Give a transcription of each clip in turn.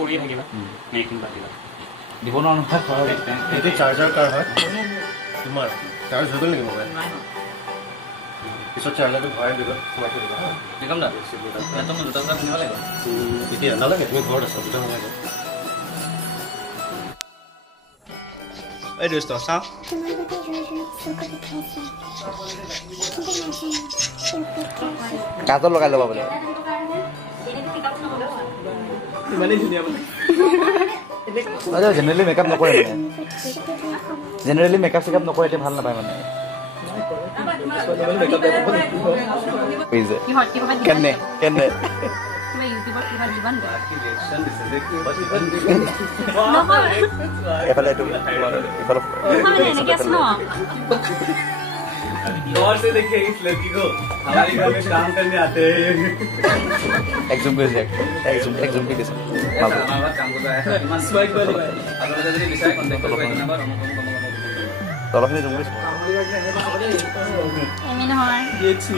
কৰিয়ে থাকিবা এইখিনি পাতিবা দিব নহয় এইটো চাৰ্জাৰ কাৰ হয় তোমাৰ চাৰ্জ হৈ গ'ল নেকি মোবাইল পিছত চাৰ্জাৰটো ভৰাই দিবা সোমাই থৈ দিবা নিগম দা এটা মই দুটা পিন্ধিব লাগিব এতিয়া নালাগে তুমি ঘৰত আছা দুটা নালাগে এই দোস্ত চাওঁ কাজল লগাই ল'বা বোলে জেনেৰেলি মেকআপ নকৰে মানে জেনেৰেলি মেকআপ চেকআপ নকৰে এতিয়া ভাল নাপায় মানে কেনে কেনে এফালে दौर से देखिए इस लड़की को हमारे घर में काम करने आते हैं একজুম কৰিছে একজুম কি দিছে আমাৰ কাম কৰিব আছে ইমান স্ৱাইপ কৰিব আপোনালোকে যদি বিচাৰে কন্টাক্ট কৰিব এই নম্বৰ তলখিনি জুম কৰিছে এমি নহয় গেছি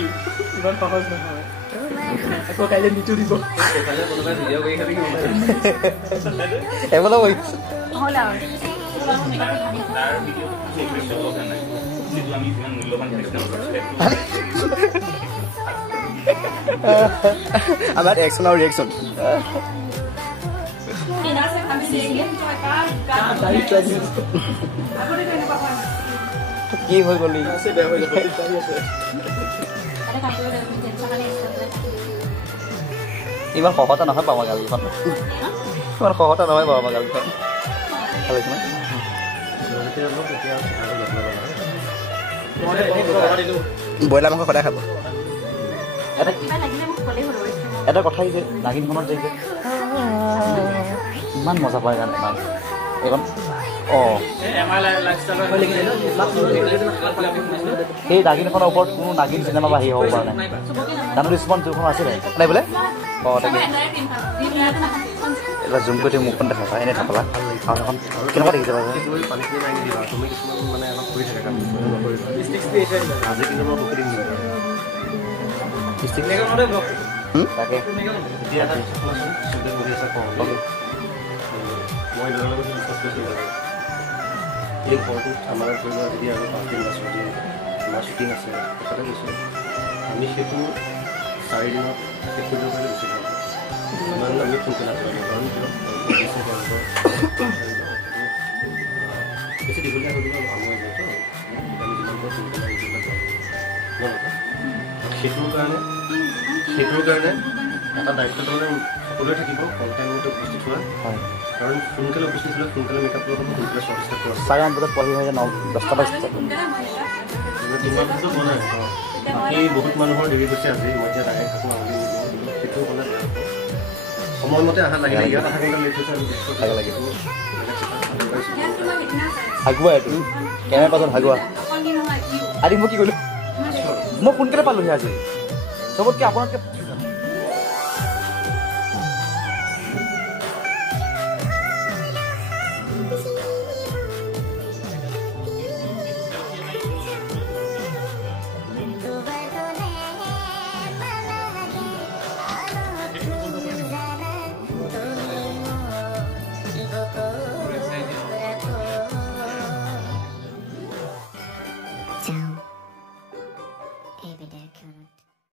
ইমান সহজ নহয় আকৌ কাইলে নিটু দিব কাইলে কোনোবা ভিডিঅ' কৰি খাবি এফালে বহি হ'ল আৰু তাৰ ভিডিঅ' চেকৰিছো লগা নাই যিটো আমি ইমান মূল্যৱান আমাৰ এক্সন আৰু ৰিয়েকচন কি হৈ গলি ইমান সহজা নহয় পাবা গালকেইখন ইমান সহজা নহয় পাবা গালকেইখন ভাল লাগিছে ব্ৰইলাৰ মাংস সদায় খাব এটা কথা যে নাগিনখনত যে ইমান মজা পায় গান ইমান এইখন অঁ সেই নাগিনখনৰ ওপৰত কোনো নাগিন চিনেমা বা হেৰি হ'ব পৰা নাই জানো ৰিচপন যোনখন আছিলে নাই বোলে অঁ তাকে এটা জুম কৰি মুখখন দেখা পায় এনেই থাকলা আৰু এখন কেনেকুৱা দেখিছে বাৰু পানীখিনি মাৰি নিদিবা তুমি কিছুমান মানে অলপ কৰি থাকে কাম আজি কিন্তু মই বকি দিম তাকে এতিয়া এটা শুনাচোন শ্বুটিং কৰি আছে কওঁ মই ল'ৰা লগত ডিছকাছ কৰিছিলোঁ এই ঘৰটোত আমাৰ ধৰি লোৱা যদি আৰু 5 দিন বাছত আমাৰ শ্বুটিং আছে কথাতে কৈছোঁ আমি সেইটো 4 দিনত শেষ কৰিব পাৰিলে বেছি ভাল ইমান আমি সোনকালে কৰিব কাৰণ বেছি দীঘলীয়া হৈ গ'লে আমুৱাই যায়তো আমি যিমান পাৰোঁ সোনকালে সেইটোৰ কাৰণে এটা দায়িত্ব তাৰমানে সকলোৱে থাকিব কণ্টেণ্ট উপস্থিত হোৱা কাৰণ সোনকালে উপস্থিত হ'লে সোনকালে মেকআপ কৰিব সোনকালে চোৱা চেষ্টা কৰা 4 বজাত পঢ়ি হৈ যায় 10টা বাজিছে তোমাৰ বস্তু বনাই বাকী বহুত মানুহৰ দেৰি হৈছে আজি মই এতিয়া ডাইৰেক্ট থাকোঁ আহোঁ সেইটো হ'লে সময়মতে অহা লাগিলে ইয়াত অহা কিন্তু লেট হৈছে আৰু লাগে হাগুৱা এইটো কেমেৰা পাছত হাগুৱা আজি মই কি কৰিলোঁ মই সোনকালে পালোঁহি আজি চবতকৈ আপোনালোকে